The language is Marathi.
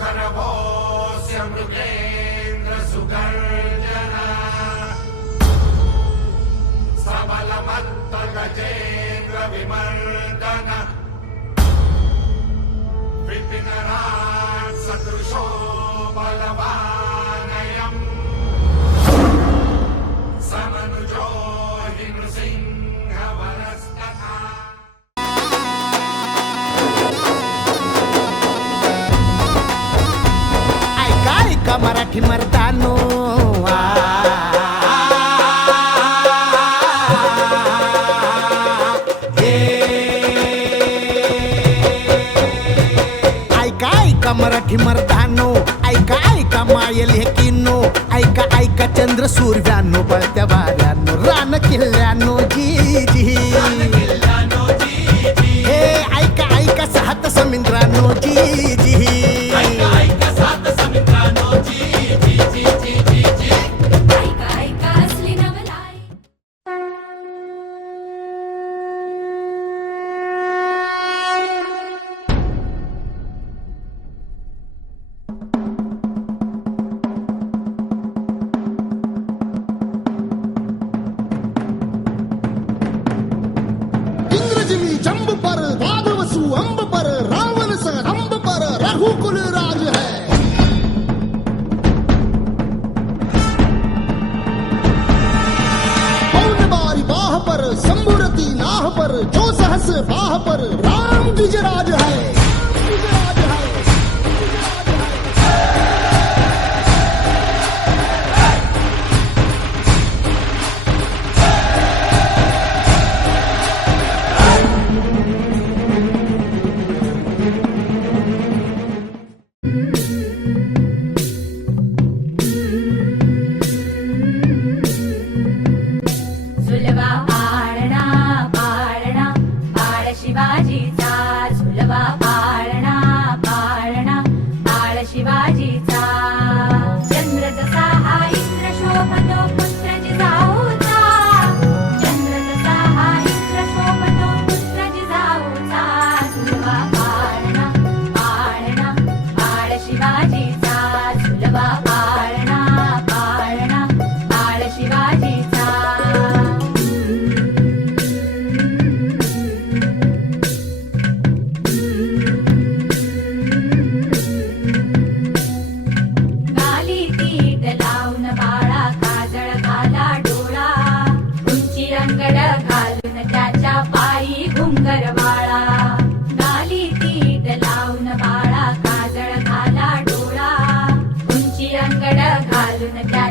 खरगोस्य मृगेन्द्र सुगर्जना सबलमत्त गजेन्द्र विमर्दन विपिनराज सदृशो बलवानयम् समनुजो हि नृसिंह वरस्तथा। ऐका मराठी मर्दानो ऐका मराठी मर्दानो ऐका मायल हे किन्नो ऐका चंद्र सूर्यानो बळत्या वाऱ्यानो रान किल्ल्यानो जी जी हे ऐका सात समुद्रानो जी जी जंब पर वादवसु अंब पर रावण सरंब पर रघुकुल राज है। पौन बारी बाह पर शंभुरती नाह पर जो सहस बाह पर राम द्विजराज है। शिवाजीचा झुलवा पाळणा पाळणा बाळ शिवाजीचा चंद्र जसा हा इंद्र शोभतो पुत्र जिजाऊचा चंद्र जसा हा इंद्र शोभतो पुत्र जिजाऊचा झुलवा पाळणा पाळणा बाळ शिवाजीचा झुलवा पाळणा पाळणा बाळ शिवाजीचा त्याच्या पायी घुंगरवाळा गाली तीट लावून बाळा काजळ घाला डोळा उंची अंगड घालून त्या